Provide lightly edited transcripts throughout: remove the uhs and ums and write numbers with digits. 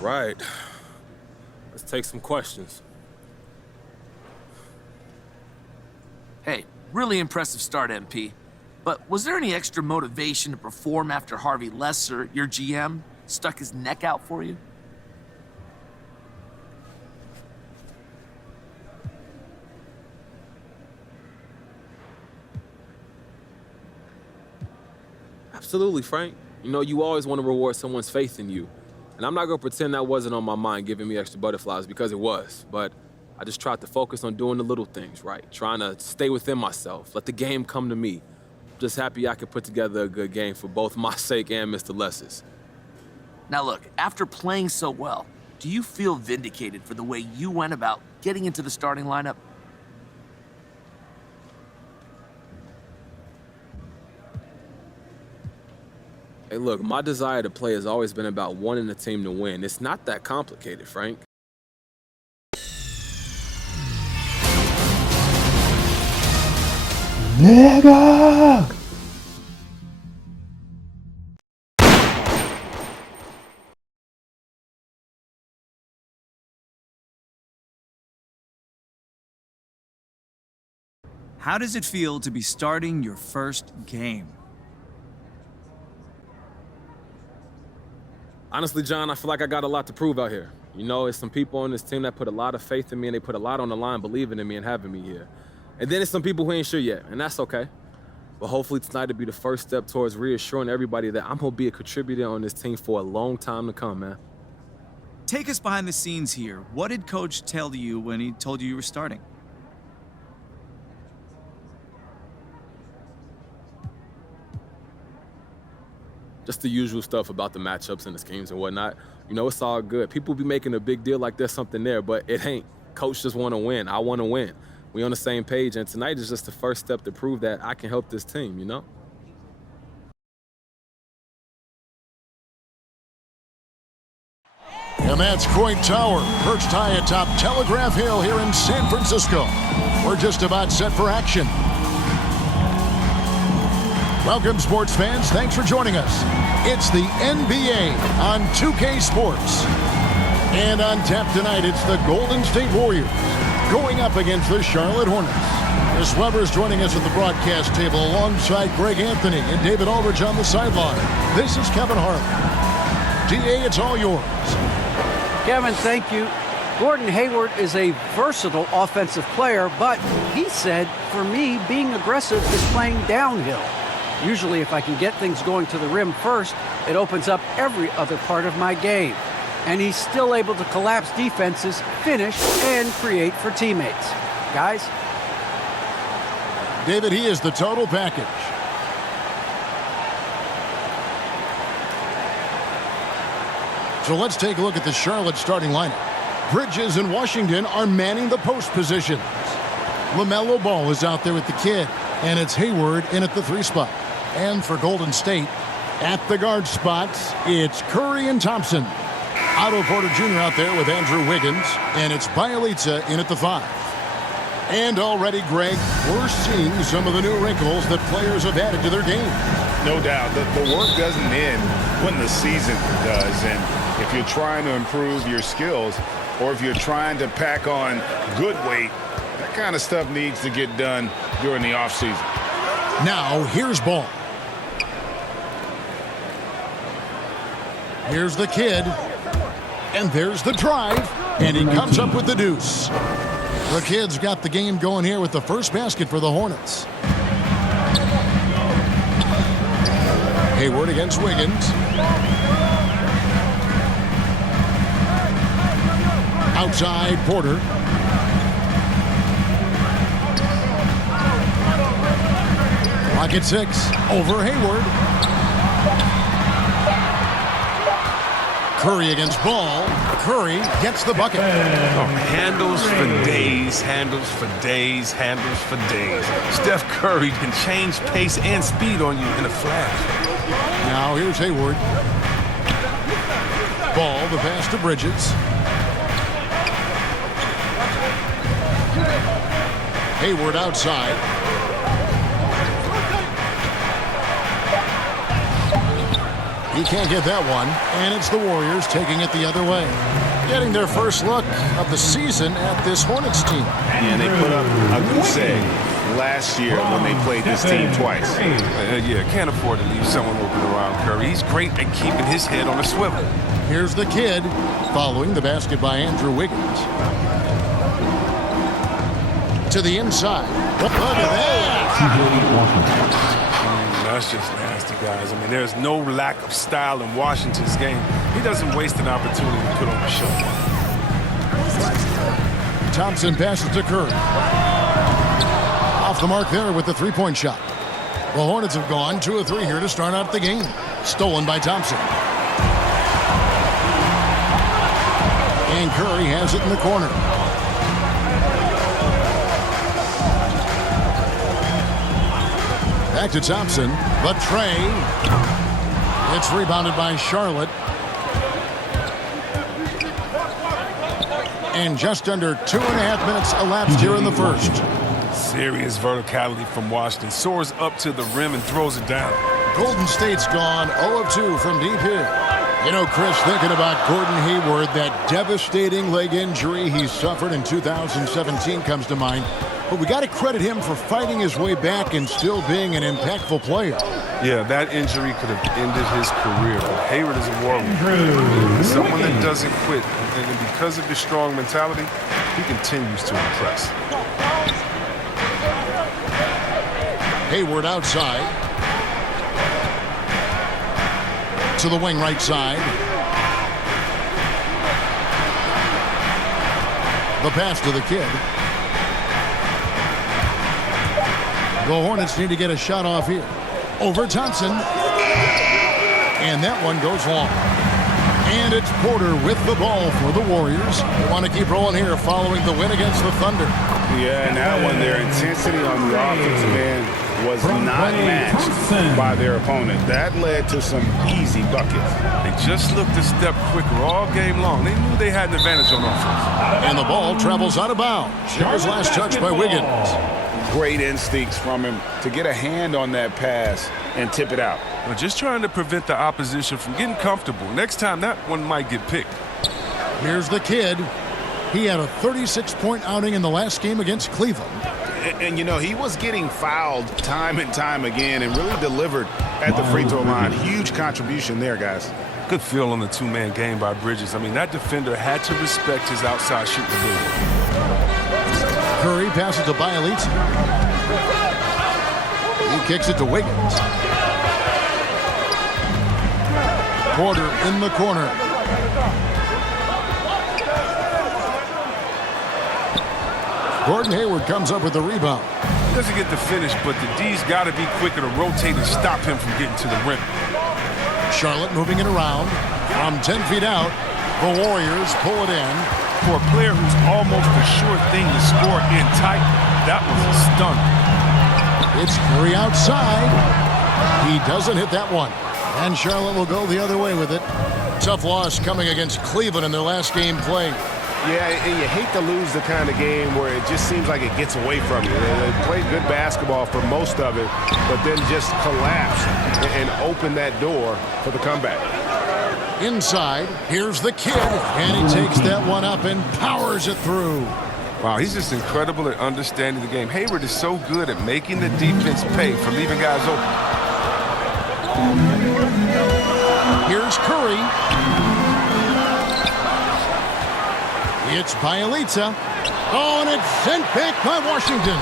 Right. Let's take some questions. Hey, really impressive start, MP. But was there any extra motivation to perform after Harvey Lesser, your GM, stuck his neck out for you? Absolutely, Frank. You know, you always want to reward someone's faith in you. And I'm not going to pretend that wasn't on my mind giving me extra butterflies, because it was. But I just tried to focus on doing the little things, right? Trying to stay within myself, let the game come to me. Just happy I could put together a good game for both my sake and Mr. Less's. Now look, after playing so well, do you feel vindicated for the way you went about getting into the starting lineup? Hey, look, my desire to play has always been about wanting the team to win. It's not that complicated, Frank. Nigga! How does it feel to be starting your first game? Honestly, John, I feel like I got a lot to prove out here. You know, it's some people on this team that put a lot of faith in me, and they put a lot on the line believing in me and having me here. And then it's some people who ain't sure yet, and that's okay. But hopefully tonight will be the first step towards reassuring everybody that I'm going to be a contributor on this team for a long time to come, man. Take us behind the scenes here. What did Coach tell you when he told you were starting? Just the usual stuff about the matchups and the schemes and whatnot. You know, it's all good. People be making a big deal like there's something there, but it ain't. Coach just want to win. I want to win. We on the same page, and tonight is just the first step to prove that I can help this team, you know? And that's Coit Tower, perched high atop Telegraph Hill here in San Francisco. We're just about set for action. Welcome, sports fans. Thanks for joining us. It's the NBA on 2K Sports. And on tap tonight, it's the Golden State Warriors going up against the Charlotte Hornets. Chris Webber's joining us at the broadcast table alongside Greg Anthony and David Aldridge on the sideline. This is Kevin Harlan. DA, it's all yours. Kevin, thank you. Gordon Hayward is a versatile offensive player, but he said, for me, being aggressive is playing downhill. Usually, if I can get things going to the rim first, it opens up every other part of my game. And he's still able to collapse defenses, finish, and create for teammates. Guys? David, he is the total package. So let's take a look at the Charlotte starting lineup. Bridges and Washington are manning the post positions. LaMelo Ball is out there with the kid, and it's Hayward in at the 3 spot. And for Golden State, at the guard spots, it's Curry and Thompson. Otto Porter Jr. out there with Andrew Wiggins, and it's Bielitsa in at the 5. And already, Greg, we're seeing some of the new wrinkles that players have added to their game. No doubt. The work doesn't end when the season does. And if you're trying to improve your skills, or if you're trying to pack on good weight, that kind of stuff needs to get done during the offseason. Now, here's Ball. Here's the kid. And there's the drive. And he comes up with the deuce. The kid's got the game going here with the first basket for the Hornets. Hayward against Wiggins. Outside, Porter. Clock at 6. Over Hayward. Curry against Ball. Curry gets the bucket. Oh, handles for days, handles for days, handles for days. Steph Curry can change pace and speed on you in a flash. Now here's Hayward. Ball, the pass to Bridges. Hayward outside. He can't get that one, and it's the Warriors taking it the other way. Getting their first look of the season at this Hornets team. And they put up a goose egg last year when they played this team twice. Yeah, can't afford to leave someone open around Curry. He's great at keeping his head on a swivel. Here's the kid, following the basket by Andrew Wiggins. To the inside. Look at that! That's just nasty, guys. I mean, there's no lack of style in Washington's game. He doesn't waste an opportunity to put on a show. Thompson passes to Curry. Off the mark there with the three-point shot. The Hornets have gone 2 of 3 here to start out the game. Stolen by Thompson. And Curry has it in the corner. Back to Thompson. The tray. It's rebounded by Charlotte. And just under 2.5 minutes elapsed here in the first. Serious verticality from Washington. Soars up to the rim and throws it down. Golden State's gone 0 of 2 from deep here. You know, Chris, thinking about Gordon Hayward, that devastating leg injury he suffered in 2017 comes to mind. But we got to credit him for fighting his way back and still being an impactful player. Yeah, that injury could have ended his career. But Hayward is a warrior. Someone that doesn't quit. And because of his strong mentality, he continues to impress. Hayward outside. To the wing right side. The pass to the kid. The Hornets need to get a shot off here. Over Thompson. And that one goes long. And it's Porter with the ball for the Warriors. They want to keep rolling here following the win against the Thunder. Yeah, and that one, their intensity on the offensive end was not matched by their opponent. That led to some easy buckets. They just looked a step quicker all game long. They knew they had an advantage on offense. And the ball travels out of bounds. It was last touched by Wiggins. Great instincts from him to get a hand on that pass and tip it out. Well, just trying to prevent the opposition from getting comfortable. Next time, that one might get picked. Here's the kid. He had a 36-point outing in the last game against Cleveland. And, you know, he was getting fouled time and time again and really delivered at the free throw line. Huge contribution there, guys. Good feel on the two-man game by Bridges. I mean, that defender had to respect his outside shooting ability. Curry passes to Bielitsa. He kicks it to Wiggins. Porter in the corner. Gordon Hayward comes up with the rebound. He doesn't get the finish, but the D's got to be quicker to rotate and stop him from getting to the rim. Charlotte moving it around. From 10 feet out, the Warriors pull it in. For a player who's almost a sure thing to score in tight, that was a stunner. It's Curry outside. He doesn't hit that one. And Charlotte will go the other way with it. Tough loss coming against Cleveland in their last game played. Yeah, and you hate to lose the kind of game where it just seems like it gets away from you. They played good basketball for most of it, but then just collapsed and opened that door for the comeback. Inside, here's the kid, and he takes that one up and powers it through. Wow, he's just incredible at understanding the game. Hayward is so good at making the defense pay for leaving guys open. Here's Curry. It's Bielitsa. Oh, and it's sent back by Washington.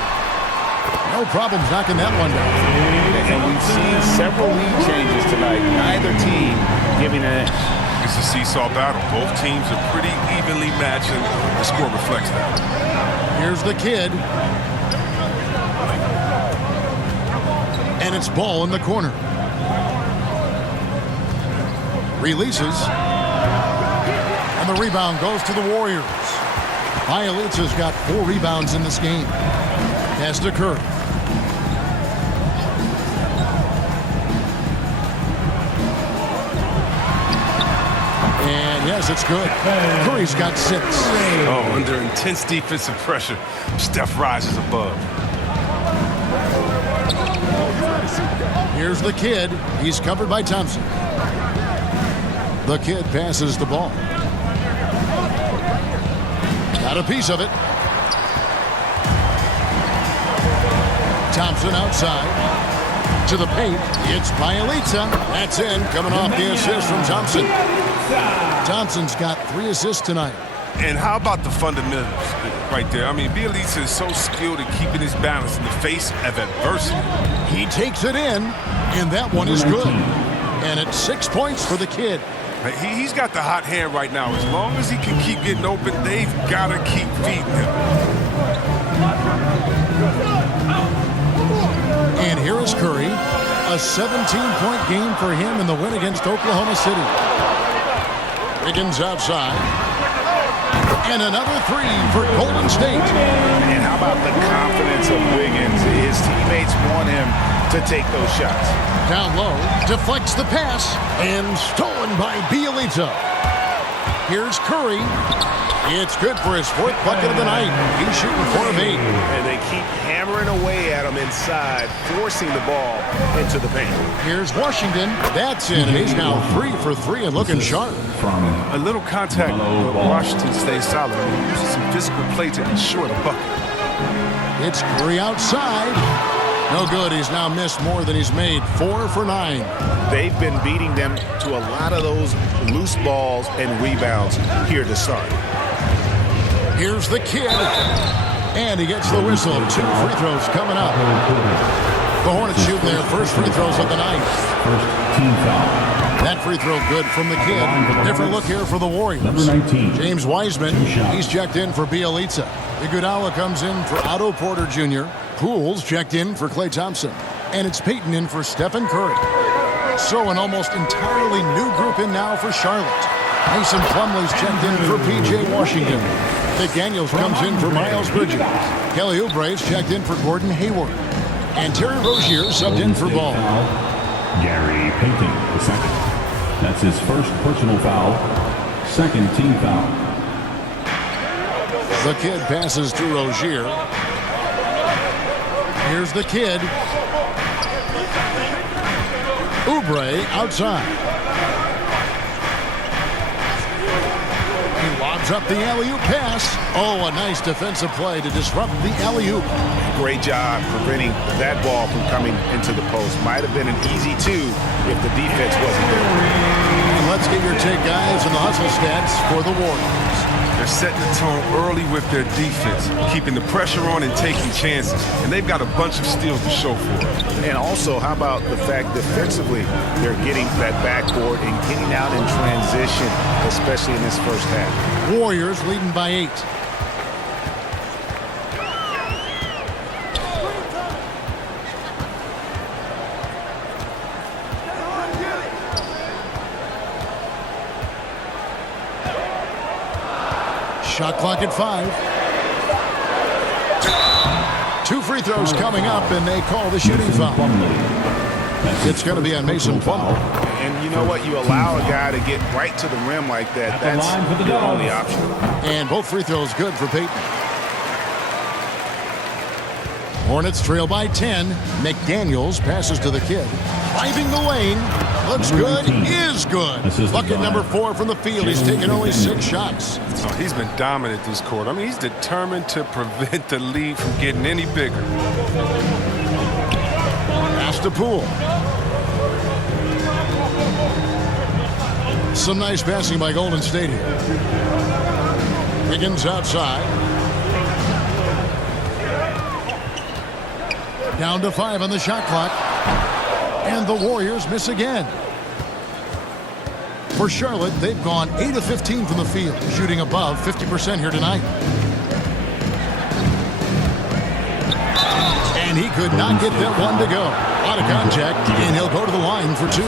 No problems knocking that one down. And we've seen several lead changes tonight. Neither team giving an inch. It's a seesaw battle. Both teams are pretty evenly matched, and the score reflects that. Here's the kid. And it's ball in the corner. Releases. And the rebound goes to the Warriors. Bielitsa's got 4 rebounds in this game. Pass to Curry. And yes, it's good. Curry's got 6. Oh, under intense defensive pressure, Steph rises above. Here's the kid. He's covered by Thompson. The kid passes the ball. Got a piece of it. Thompson outside. To the paint. It's Bielitsa. That's in. Coming off the assist from Thompson. Thompson's got 3 assists tonight. And how about the fundamentals right there? I mean, Bielitsa is so skilled at keeping his balance in the face of adversity. He takes it in, and that one is good. And it's 6 points for the kid. He's got the hot hand right now. As long as he can keep getting open, they've got to keep feeding him. And here is Curry. A 17-point game for him in the win against Oklahoma City. Wiggins outside. And another 3 for Golden State. And how about the confidence of Wiggins? His teammates want him to take those shots. Down low, deflects the pass, and stolen by Bielitsa. Here's Curry. It's good for his 4th bucket of the night. He's shooting 4 of 8. And they keep hammering away at him inside, forcing the ball into the paint. Here's Washington. That's in, and he's now 3 for 3 and looking sharp. A little contact, but Washington stays solid. Using some physical play to ensure the bucket. It's Curry outside. No good. He's now missed more than he's made. 4 for 9. They've been beating them to a lot of those loose balls and rebounds here to start. Here's the kid. And he gets the whistle. 2 free throws coming up. The Hornets shooting their first free throws of the night. First team foul. That free throw good from the kid. Different look here for the Warriors. Number 19. James Wiseman, he's checked in for Bielitsa. Iguodala comes in for Otto Porter Jr. Pools checked in for Klay Thompson. And it's Peyton in for Stephen Curry. So an almost entirely new group in now for Charlotte. Mason Plumlee's checked in for P.J. Washington. McDaniels comes in for Miles Bridges. Kelly Oubre's checked in for Gordon Hayward. And Terry Rozier subbed in for Ball. Gary Payton, the second. That's his first personal foul. Second team foul. The kid passes to Rozier. Here's the kid. Oubre outside. He lobs up the alley-oop pass. Oh, a nice defensive play to disrupt the alley-oop. Great job preventing that ball from coming into the post. Might have been an easy 2 if the defense wasn't there. And let's get your take, guys, on the hustle stats for the Warriors. They're setting the tone early with their defense, keeping the pressure on and taking chances. And they've got a bunch of steals to show for it. And also, how about the fact defensively, they're getting that backboard and getting out in transition, especially in this first half. Warriors leading by 8. Shot clock at 5. 2 free throws coming up, and they call the shooting foul. It's going to be on Mason Plumlee. And you know what? You allow a guy to get right to the rim like that. That's the only option. And both free throws good for Peyton. Hornets trail by 10. McDaniels passes to the kid. Driving the lane. Looks good. Is good. Bucket number 4 from the field. He's taken only 6 shots. Oh, he's been dominant this quarter. I mean, he's determined to prevent the lead from getting any bigger. Pass to Poole. Some nice passing by Golden State here. Wiggins outside. Down to 5 on the shot clock. And the Warriors miss again. For Charlotte, they've gone 8 of 15 from the field, shooting above 50% here tonight. And he could not get that one to go. Out of contact, and he'll go to the line for 2.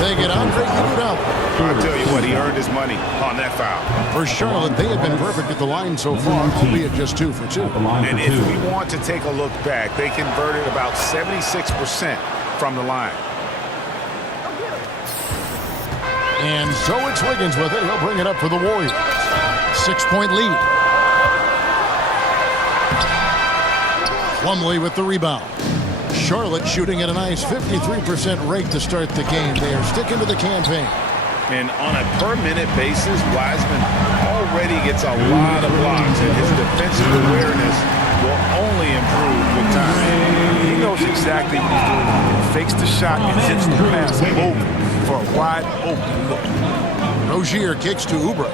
They get Andre Iguodala. I'll tell you what, he earned his money on that foul. For Charlotte, they have been perfect at the line so far, albeit just 2 for 2. And if we want to take a look back, they converted about 76% from the line. And so it's Wiggins with it. He'll bring it up for the Warriors. 6-point lead. Plumlee with the rebound. Charlotte shooting at a nice 53% rate to start the game. They are sticking to the campaign. And on a per-minute basis, Wiseman already gets a lot of blocks, and his defensive awareness will only improve with time. He knows exactly what he's doing. He fakes the shot and hits the pass over for a wide open look. Rozier kicks to Oubre.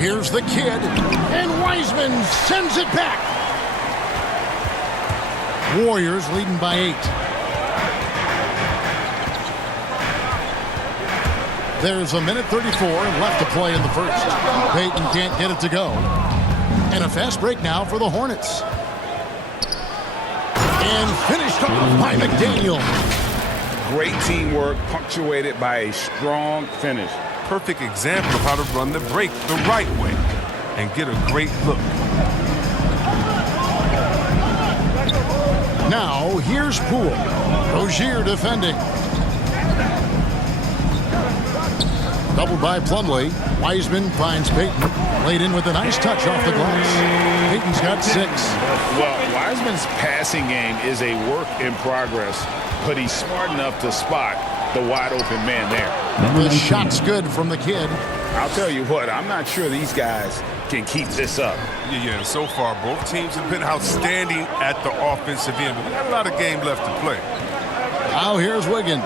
Here's the kid, and Wiseman sends it back. Warriors leading by 8. There's a minute 34 left to play in the first. Payton can't get it to go. And a fast break now for the Hornets. And finished off by McDaniel. Great teamwork punctuated by a strong finish. Perfect example of how to run the break the right way and get a great look. Now here's Poole. Rozier defending. Doubled by Plumlee. Wiseman finds Payton. Laid in with a nice touch off the glass. Payton's got 6. Well, Wiseman's passing game is a work in progress, but he's smart enough to spot the wide open man there. The shot's good from the kid. I'll tell you what, I'm not sure these guys can keep this up. Yeah, and so far both teams have been outstanding at the offensive end, but we got a lot of game left to play. Now here's Wiggins.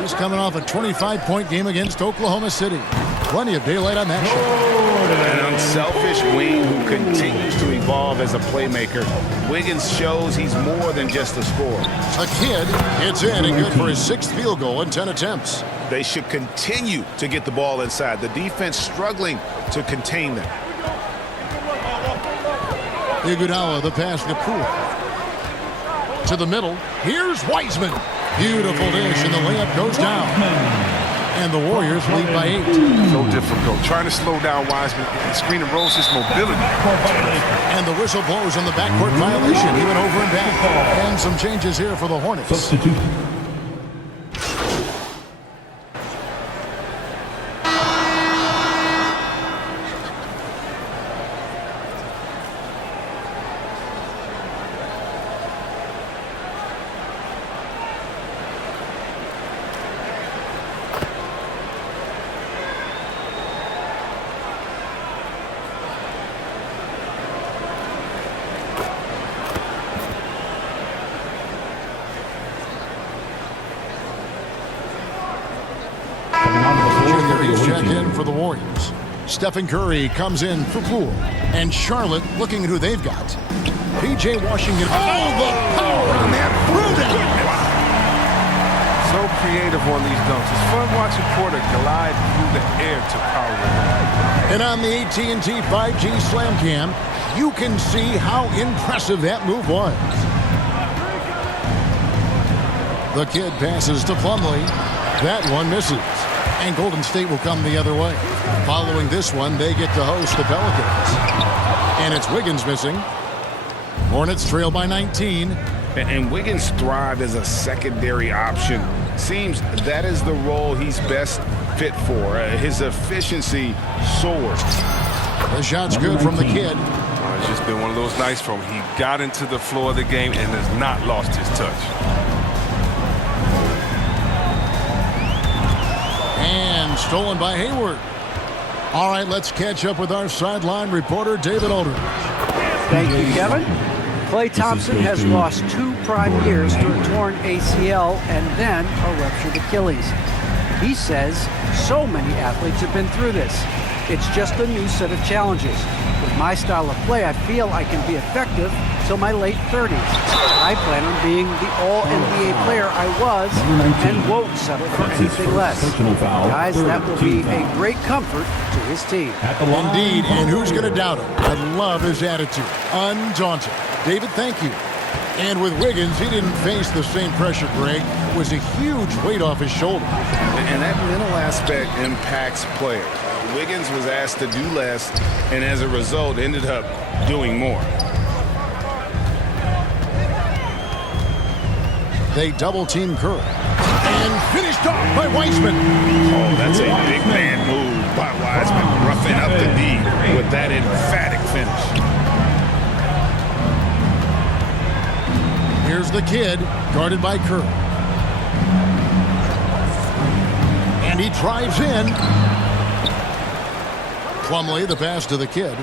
He's coming off a 25-point game against Oklahoma City. Plenty of daylight on that shot. An unselfish wing who continues to evolve as a playmaker. Wiggins shows he's more than just a scorer. A kid gets in and good for his 6th field goal in 10 attempts. They should continue to get the ball inside. The defense struggling to contain them. Iguodala, the pass to Poole. To the middle. Here's Wiseman. Beautiful dish, and the layup goes down. And the Warriors lead by 8. So difficult. Trying to slow down Wiseman and screen and rolls his mobility. And the whistle blows on the backcourt violation. He went over and back. And some changes here for the Hornets. Substitute. Check in for the Warriors. Stephen Curry comes in for Poole. And Charlotte looking at who they've got. PJ Washington. Oh, the power on that. So creative on these dunks. It's fun watching Porter glide through the air to power. And on the AT&T 5G Slam Cam, you can see how impressive that move was. The kid passes to Plumlee. That one misses. And Golden State will come the other way. Following this one, they get to host the Pelicans. And it's Wiggins missing. Hornets trail by 19. And Wiggins thrived as a secondary option. Seems that is the role he's best fit for. His efficiency soared. The shot's good from the kid. It's just been one of those nights from he got into the floor of the game and has not lost his touch. And stolen by Hayward. All right, let's catch up with our sideline reporter, David Aldridge. Thank you, Kevin. Klay Thompson has lost 2 prime years to a torn ACL and then a ruptured Achilles. He says so many athletes have been through this. It's just a new set of challenges. With my style of play, I feel I can be effective till my late 30s. I plan on being the all-NBA player I was and won't settle for anything less. Guys, that will be a great comfort to his team. Indeed, and who's going to doubt him? I love his attitude. Undaunted. David, thank you. And with Wiggins, he didn't face the same pressure, Greg. It was a huge weight off his shoulders. And that mental aspect impacts players. Wiggins was asked to do less, and as a result, ended up doing more. They double-team Curry. And finished off by Wiseman. Oh, that's a big man move by Wiseman, roughing up the D with that emphatic finish. Here's the kid, guarded by Curry. And he drives in. Plumlee, the pass to the kid.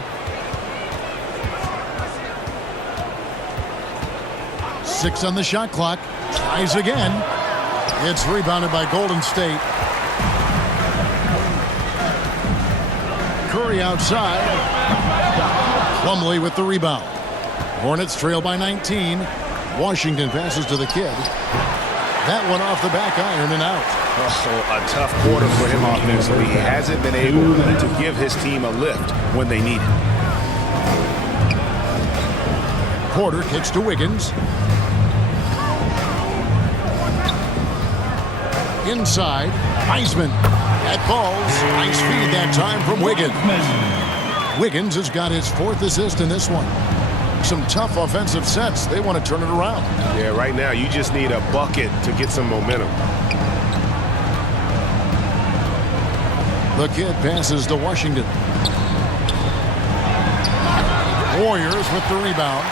6 on the shot clock. Tries again. It's rebounded by Golden State. Curry outside. Plumlee with the rebound. Hornets trail by 19. Washington passes to the kid. That one off the back iron and out. Oh, a tough quarter for him offensively. He hasn't been able to give his team a lift when they need it. Porter kicks to Wiggins. Inside, Wiseman. That falls. Nice feed that time from Wiggins. Wiggins has got his 4th assist in this one. Some tough offensive sets. They want to turn it around. Yeah, right now you just need a bucket to get some momentum. The kid passes to Washington. Warriors with the rebound.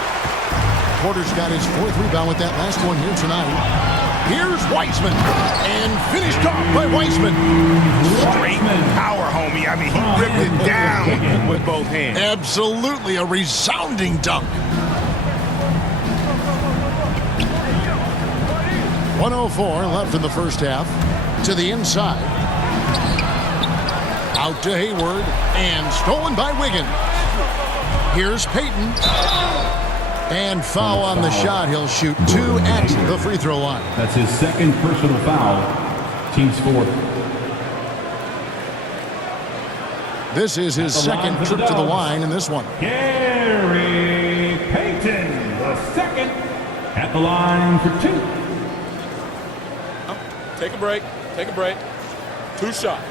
Porter's got his 4th rebound with that last one here tonight. Here's Wiseman, and finished off by Wiseman. Straight power, homie. I mean, he ripped it down with both hands. Absolutely a resounding dunk. 1:04 left in the first half. To the inside. Out to Hayward, and stolen by Wiggins. Here's Payton. And foul on the shot. He'll shoot 2 at the free throw line. That's his 2nd personal foul. Team's 4th. This is his 2nd trip to the line in this one. Gary Payton, the 2nd, at the line for 2. Take a break. Take a break. 2 shots.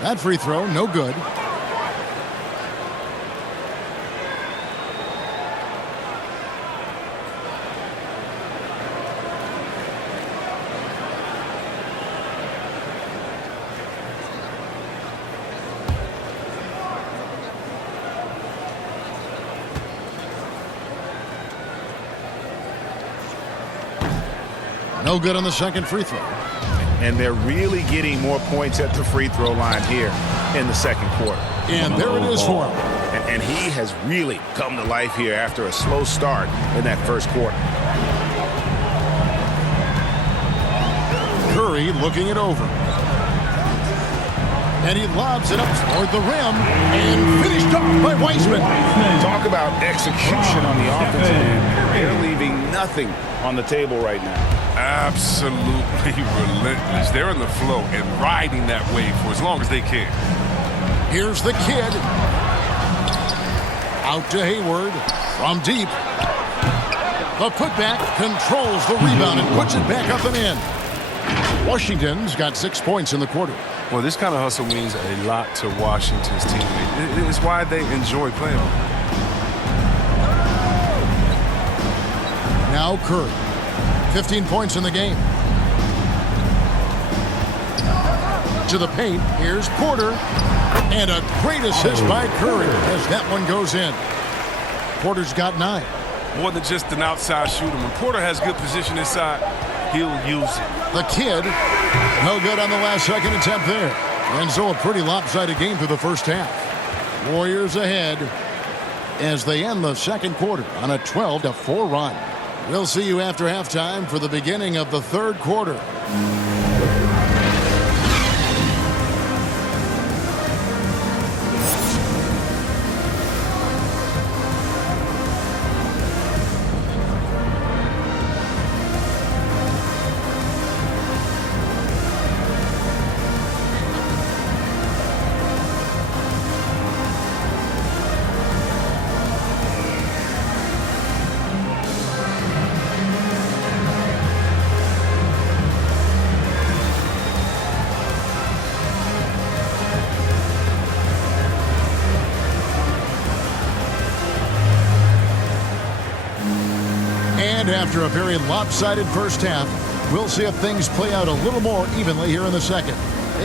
That free throw, no good. No good on the 2nd free throw. And they're really getting more points at the free throw line here in the 2nd quarter. And there it is for him. And he has really come to life here after a slow start in that 1st quarter. Curry looking it over. And he lobs it up toward the rim. And finished off by Wiseman. Talk about execution on the offensive end. They're leaving nothing on the table right now. Absolutely relentless. They're in the flow and riding that wave for as long as they can. Here's the kid. Out to Hayward from deep. The putback controls the rebound and puts it back up and in. Washington's got 6 points in the quarter. Well, this kind of hustle means a lot to Washington's team. It's why they enjoy playing. Now Curry. 15 points in the game. To the paint. Here's Porter. And a great assist by Curry as that one goes in. Porter's got 9. More than just an outside shooter. When Porter has good position inside, he'll use it. The kid, no good on the last 2nd attempt there. And so a pretty lopsided game through the first half. Warriors ahead as they end the 2nd quarter on a 12-4 run. We'll see you after halftime for the beginning of the 3rd quarter. After a very lopsided first half, we'll see if things play out a little more evenly here in the 2nd.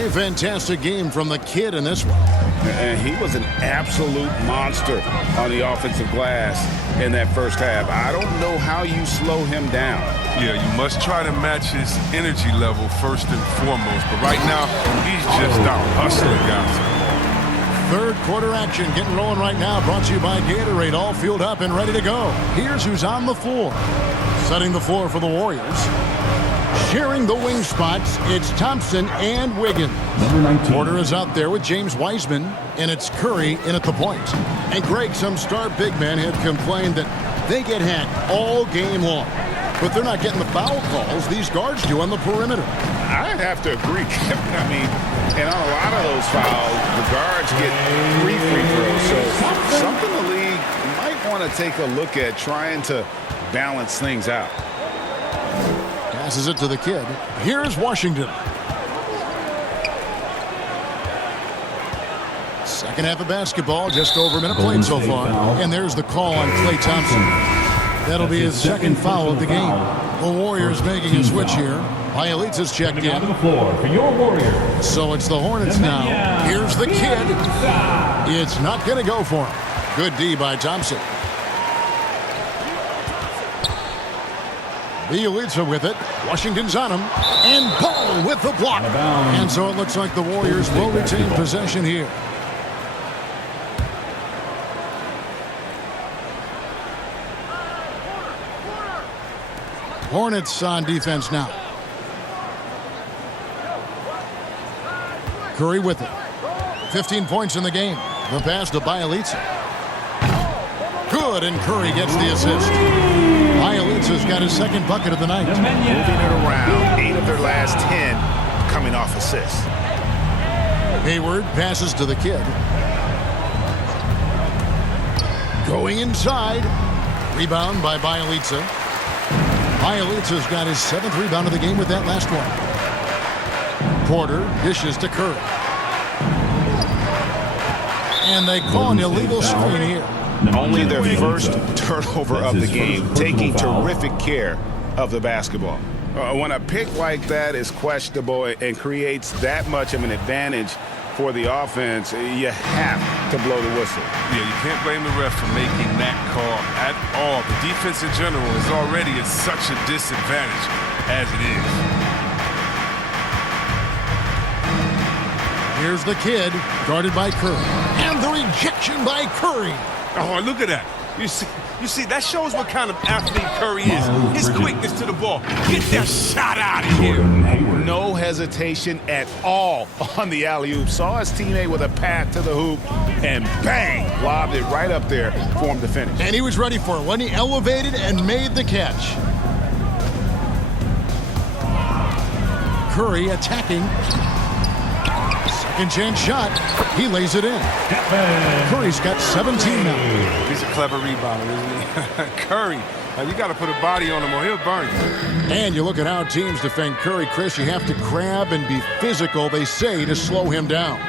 A fantastic game from the kid in this one. And he was an absolute monster on the offensive glass in that first half. I don't know how you slow him down. Yeah, you must try to match his energy level first and foremost. But right now, he's just out hustling guys. Third quarter action getting rolling right now. Brought to you by Gatorade. All fueled up and ready to go. Here's who's on the floor. Setting the floor for the Warriors. Sharing the wing spots, it's Thompson and Wiggins. Number 19. Porter is out there with James Wiseman, and it's Curry in at the point. And Greg, some star big men have complained that they get hacked all game long. But they're not getting the foul calls these guards do on the perimeter. I'd have to agree, Kevin. I mean, and on a lot of those fouls, the guards get 3 free throws. So something the league might want to take a look at, trying to balance things out. Passes it to the kid. Here's Washington. Second half of basketball, just over a minute played so far. And there's the call on Klay Thompson. That'll be his second foul of the game. The Warriors making a switch here. Bielitsa's checked in. On the floor for your Warriors. So it's the Hornets now. Here's the kid. It's not going to go for him. Good D by Thompson. Bielitsa with it. Washington's on him. And Ball with the block. And so it looks like the Warriors will retain possession here. Hornets on defense now. Curry with it. 15 points in the game. The pass to Bielitsa. Good, and Curry gets the assist. Bielitsa's got his second bucket of the night. Moving it around. 8 of their last 10 coming off assists. Hayward passes to the kid. Going inside. Rebound by Bielitsa. Bielitsa's got his 7th rebound of the game with that last one. Porter dishes to Curry. And they call an illegal screen here. Only their first turnover of the game, taking terrific care of the basketball. When a pick like that is questionable and creates that much of an advantage for the offense, you have to blow the whistle. Yeah, you can't blame the ref for making that call at all. The defense in general is already at such a disadvantage as it is. Here's the kid, guarded by Curry. And the rejection by Curry. Oh, look at that. You see, that shows what kind of athlete Curry is. His quickness to the ball. Get that shot out of here. No hesitation at all on the alley-oop. Saw his teammate with a path to the hoop, and bang, lobbed it right up there for him to finish. And he was ready for it when he elevated and made the catch. Curry attacking. Second chance shot. He lays it in. Curry's got 17 now. He's a clever rebounder, isn't he? Curry, you got to put a body on him or he'll burn you. And you look at how teams defend Curry, Chris. You have to grab and be physical, they say, to slow him down.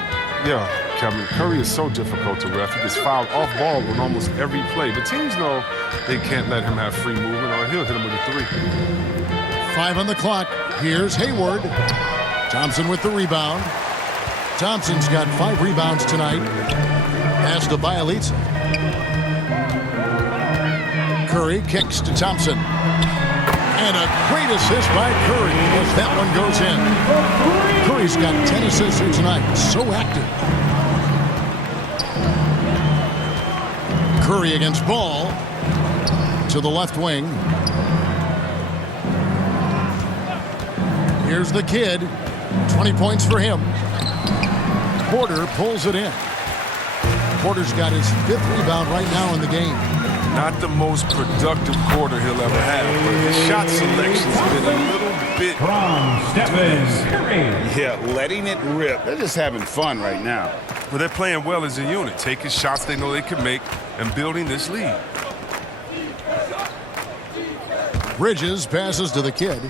Yeah, Kevin, Curry is so difficult to ref. He gets fouled off ball on almost every play. But teams know they can't let him have free movement or he'll hit him with a 3. 5 on the clock. Here's Hayward. Thompson with the rebound. Thompson's got 5 rebounds tonight. Pass to Bielitsa. Curry kicks to Thompson. And a great assist by Curry as that one goes in. Curry's got 10 assists here tonight. So active. Curry against Ball. To the left wing. Here's the kid. 20 points for him. Porter pulls it in. Porter's got his 5th rebound right now in the game. Not the most productive quarter he'll ever have, but his shot selection's been a little bit... Yeah, letting it rip. They're just having fun right now. But they're playing well as a unit, taking shots they know they can make and building this lead. Bridges passes to the kid.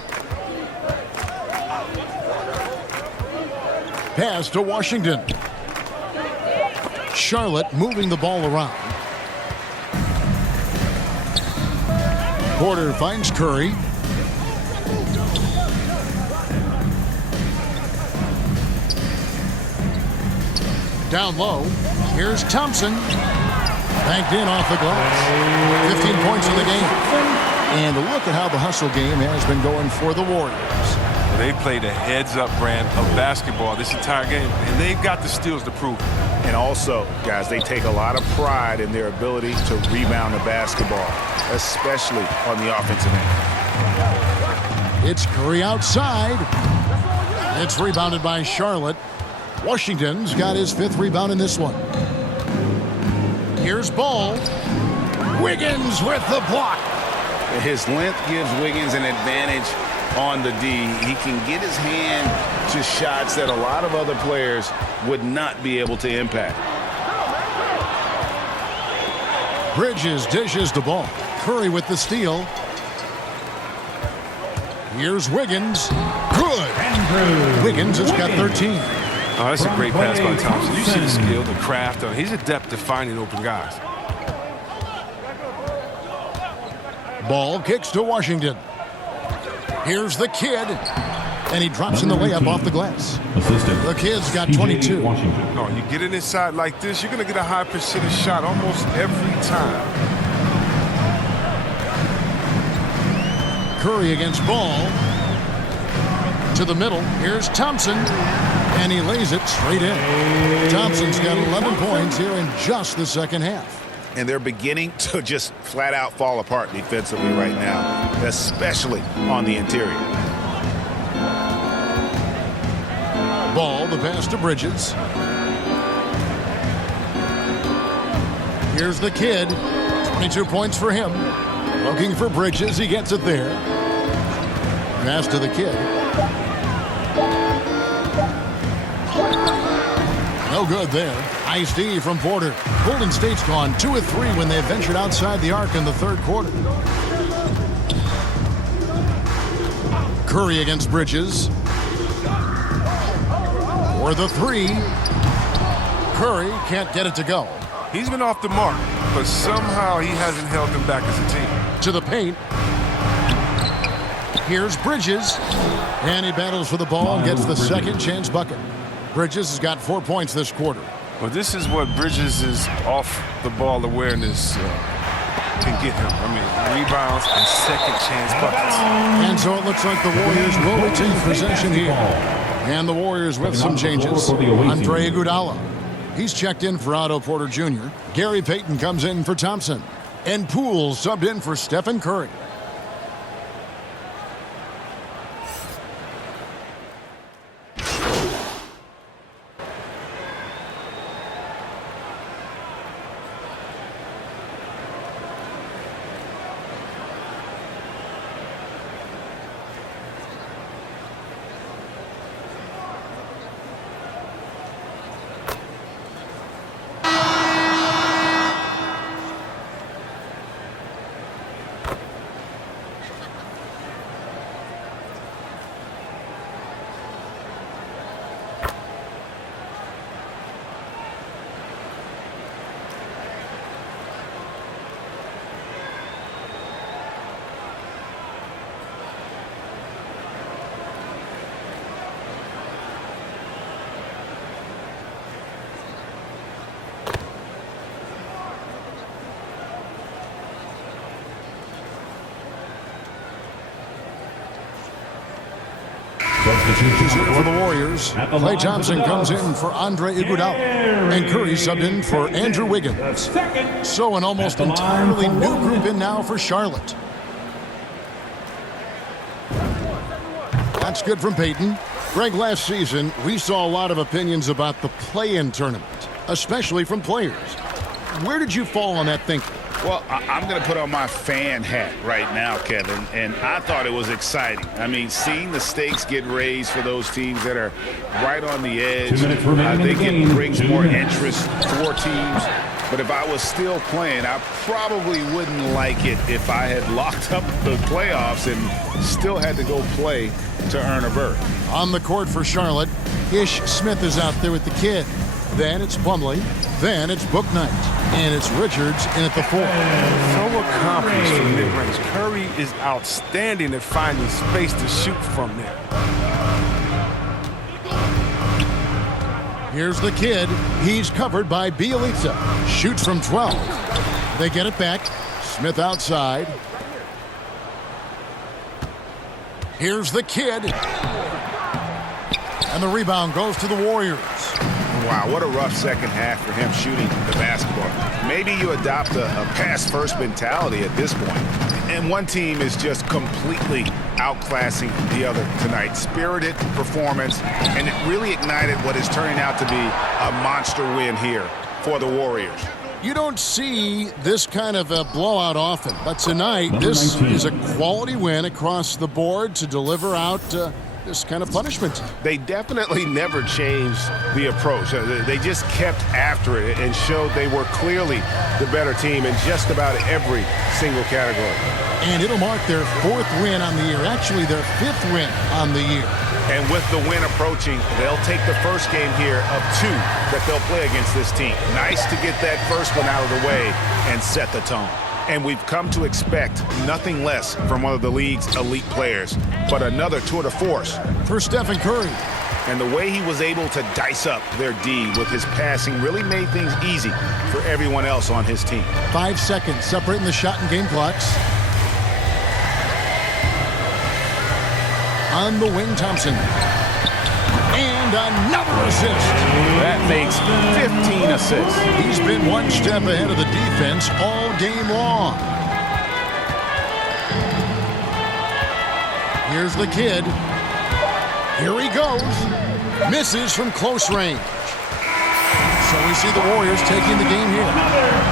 Pass to Washington. Charlotte moving the ball around. Porter finds Curry. Down low. Here's Thompson. Banked in off the glass. 15 points in the game. And look at how the hustle game has been going for the Warriors. They played a heads-up brand of basketball this entire game, and they've got the skills to prove it. And also, guys, they take a lot of pride in their ability to rebound the basketball, especially on the offensive end. It's Curry outside. It's rebounded by Charlotte. Washington's got his 5th rebound in this one. Here's Ball. Wiggins with the block. His length gives Wiggins an advantage on the D. He can get his hand to shots that a lot of other players would not be able to impact. Bridges dishes the ball. Curry with the steal. Here's Wiggins. Good. Wiggins has got 13. Oh, that's a great pass by Thompson. You see the skill, the craft. He's adept at finding open guys. Ball kicks to Washington. Here's the kid. And he drops in the layup off the glass. The kid's got 22. No, you get it inside like this, you're going to get a high percentage shot almost every time. Curry against Ball. To the middle. Here's Thompson. And he lays it straight in. Thompson's got 11 points here in just the second half. And they're beginning to just flat out fall apart defensively right now, especially on the interior. Ball, the pass to Bridges. Here's the kid. 22 points for him. Looking for Bridges. He gets it there. Pass to the kid. No good there. Nice D from Porter. Golden State's gone 2 of 3 when they ventured outside the arc in the third quarter. Curry against Bridges. For the 3. Curry can't get it to go. He's been off the mark, but somehow he hasn't held them back as a team. To the paint. Here's Bridges. And he battles for the ball and gets the second chance bucket. Bridges has got 4 points this quarter. Well, this is what Bridges' off-the-ball awareness can get him. I mean, rebounds and second chance buckets. And so it looks like the Warriors will retain possession here. And the Warriors with some changes. Andre Iguodala. He's checked in for Otto Porter Jr. Gary Payton comes in for Thompson. And Poole subbed in for Stephen Curry. For the Warriors, Klay Thompson comes in for Andre Iguodala, and Curry subbed in for Andrew Wiggins. So an almost entirely new group in now for Charlotte. That's good from Payton. Greg, last season, we saw a lot of opinions about the play-in tournament, especially from players. Where did you fall on that thinking? Well, I'm going to put on my fan hat right now, Kevin, and I thought it was exciting. I mean, seeing the stakes get raised for those teams that are right on the edge, I think it brings more interest for teams. But if I was still playing, I probably wouldn't like it if I had locked up the playoffs and still had to go play to earn a berth. On the court for Charlotte, Ish Smith is out there with the kid. Then it's Plumlee. Then it's Bouknight. And it's Richards in at the 4. So accomplished from mid-range. Curry is outstanding at finding space to shoot from there. Here's the kid. He's covered by Bielitsa. Shoots from 12. They get it back. Smith outside. Here's the kid. And the rebound goes to the Warriors. Wow, what a rough second half for him shooting the basketball. Maybe you adopt a pass-first mentality at this point. And one team is just completely outclassing the other tonight. Spirited performance, and it really ignited what is turning out to be a monster win here for the Warriors. You don't see this kind of a blowout often, but tonight this is a quality win across the board to deliver out this kind of punishment. They definitely never changed the approach. They just kept after it and showed they were clearly the better team in just about every single category. And it'll mark their 4th win on the year, actually their 5th win on the year. And with the win approaching, they'll take the first game here of 2 that they'll play against this team. Nice to get that first one out of the way and set the tone. And we've come to expect nothing less from one of the league's elite players, but another tour de force for Stephen Curry. And the way he was able to dice up their D with his passing really made things easy for everyone else on his team. 5 seconds separating the shot and game clocks. On the wing, Thompson. And another assist. That makes 15 assists. He's been one step ahead of the defense all game long. Here's the kid. Here he goes. Misses from close range. So we see the Warriors taking the game here.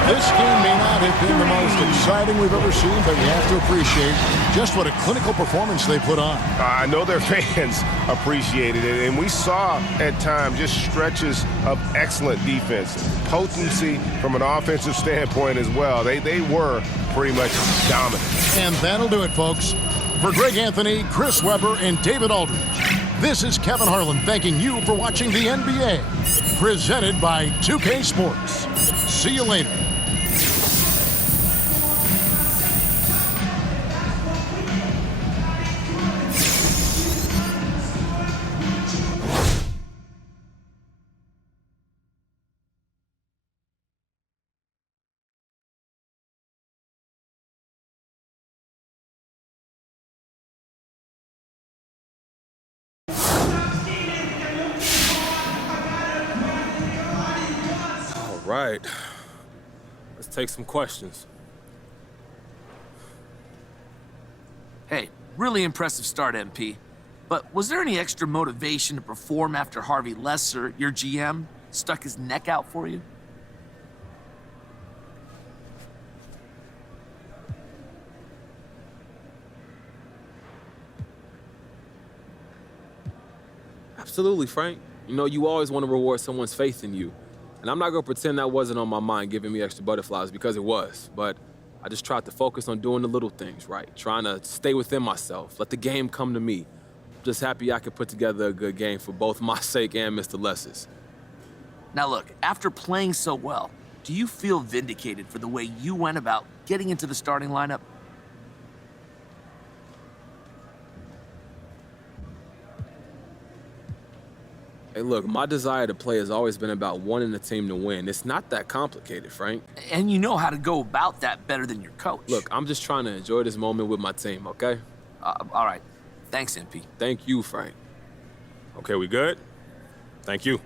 This game may not have been the most exciting we've ever seen, but we have to appreciate just what a clinical performance they put on. I know their fans appreciated it, and we saw at times just stretches of excellent defense, potency from an offensive standpoint as well. They were pretty much dominant. And that'll do it, folks. For Greg Anthony, Chris Webber, and David Aldridge, this is Kevin Harlan thanking you for watching the NBA, presented by 2K Sports. See you later. Right. Let's take some questions. Hey, really impressive start, MP. But was there any extra motivation to perform after Harvey Lesser, your GM, stuck his neck out for you? Absolutely, Frank. You know, you always want to reward someone's faith in you. And I'm not going to pretend that wasn't on my mind giving me extra butterflies, because it was. But I just tried to focus on doing the little things right, trying to stay within myself, let the game come to me. Just happy I could put together a good game for both my sake and Mr. Less's. Now look, after playing so well, do you feel vindicated for the way you went about getting into the starting lineup? Hey, look, my desire to play has always been about wanting the team to win. It's not that complicated, Frank. And you know how to go about that better than your coach. Look, I'm just trying to enjoy this moment with my team, okay? All right. Thanks, MP. Thank you, Frank. Okay, we good? Thank you.